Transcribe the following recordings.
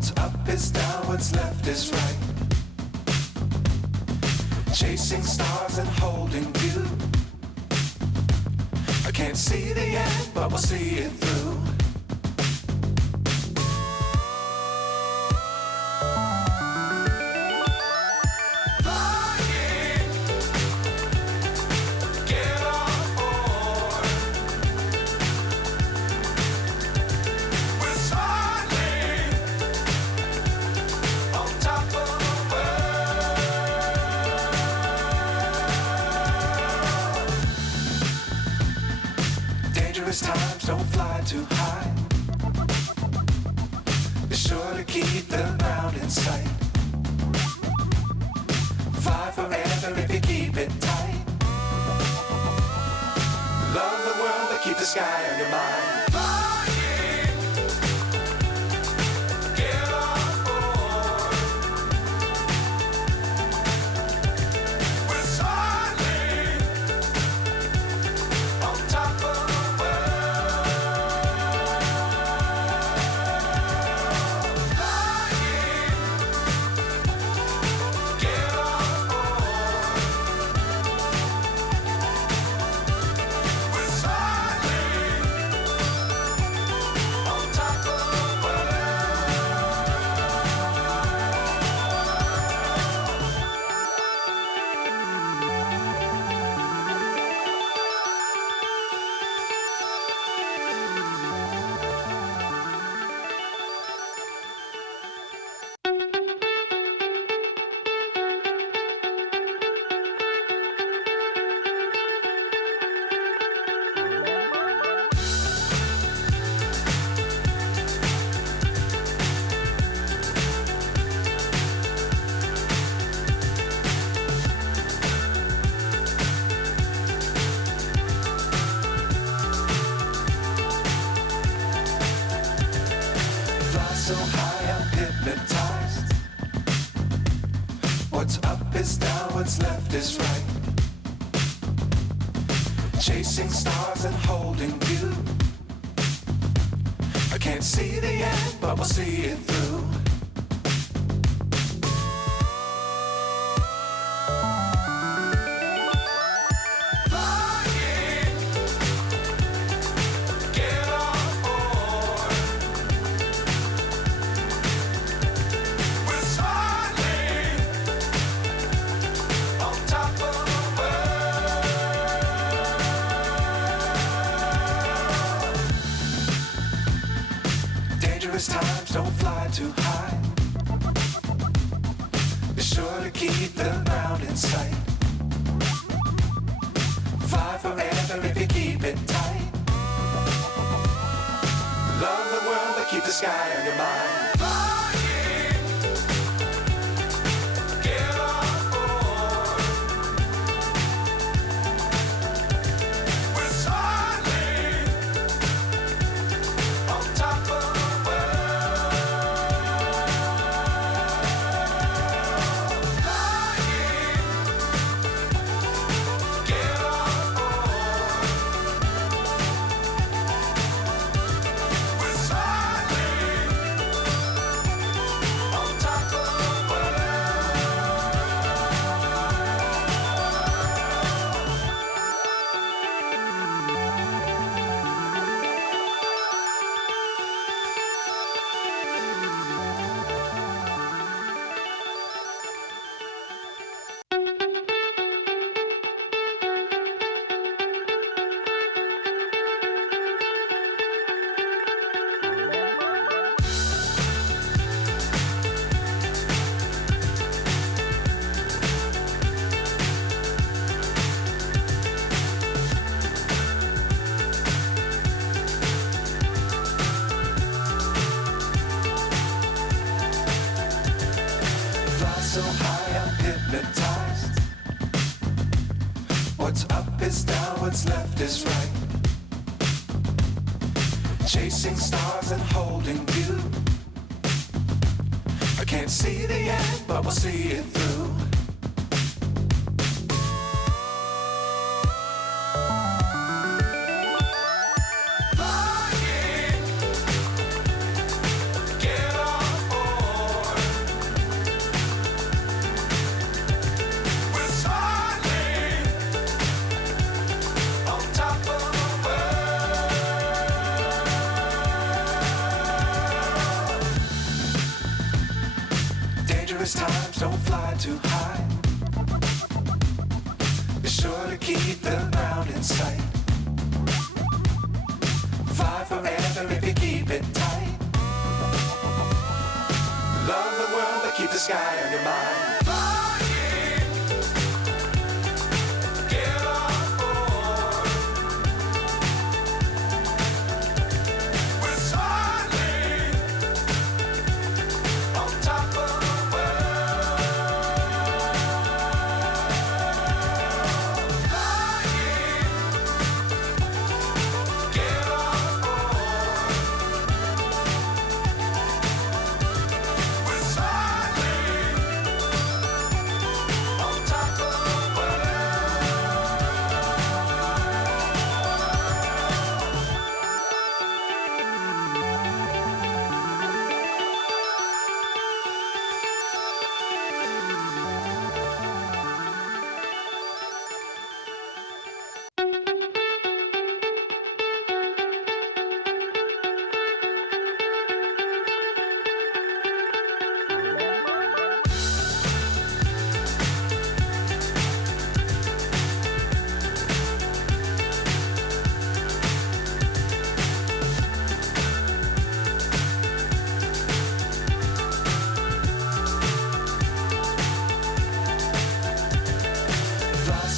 What's up is down, what's left is right. Chasing stars and holding you. I can't see the end, but we'll see it through. Times don't fly too high. Be sure to keep the ground in sight. Fly forever if you keep it tight. Love the world but keep the sky on your mind. So high I'm hypnotized. What's up is down, what's left is right. Chasing stars and holding you. I can't see the end, but we'll see it through. Times don't fly too high. Be sure to keep the ground in sight. Fly forever if you keep it tight. Love the world but keep the sky on your mind. So high I'm hypnotized. What's up is down, what's left is right. Chasing stars and holding you. I can't see the end, but we'll see it through. Flying, get on board. don't fly too high. Be sure to keep the ground in sight. Fly forever if you keep it tight. Love the world but keep the sky on your mind.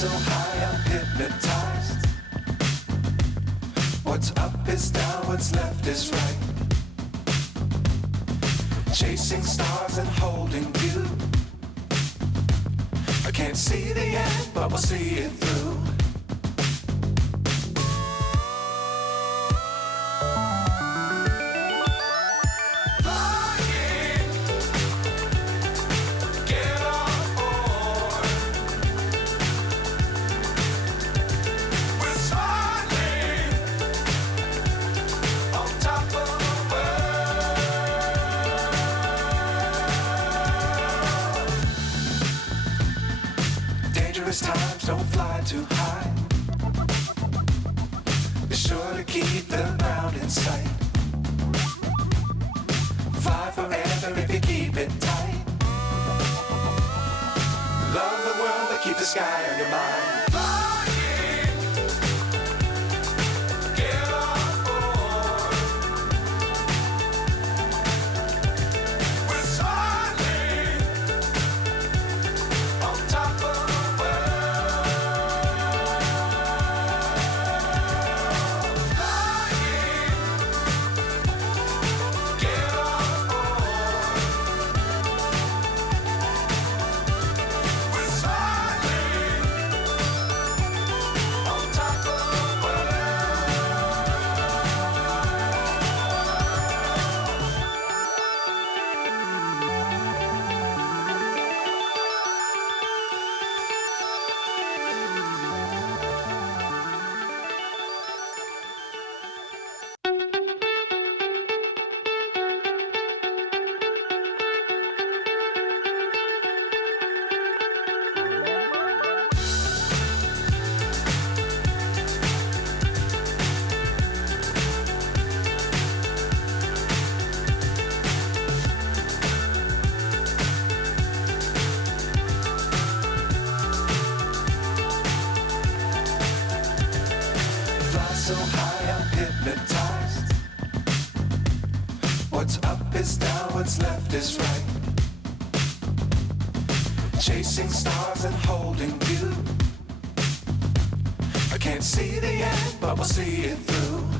So high I'm hypnotized. What's up is down, what's left is right. Chasing stars and holding you. I can't see the end, but we'll see it through. Times don't fly too high. Be sure to keep the ground in sight. Fly forever if you keep it tight. Love the world but keep the sky on your mind. So high I'm hypnotized. What's up is down, what's left is right. Chasing stars and holding you. I can't see the end, but we'll see it through.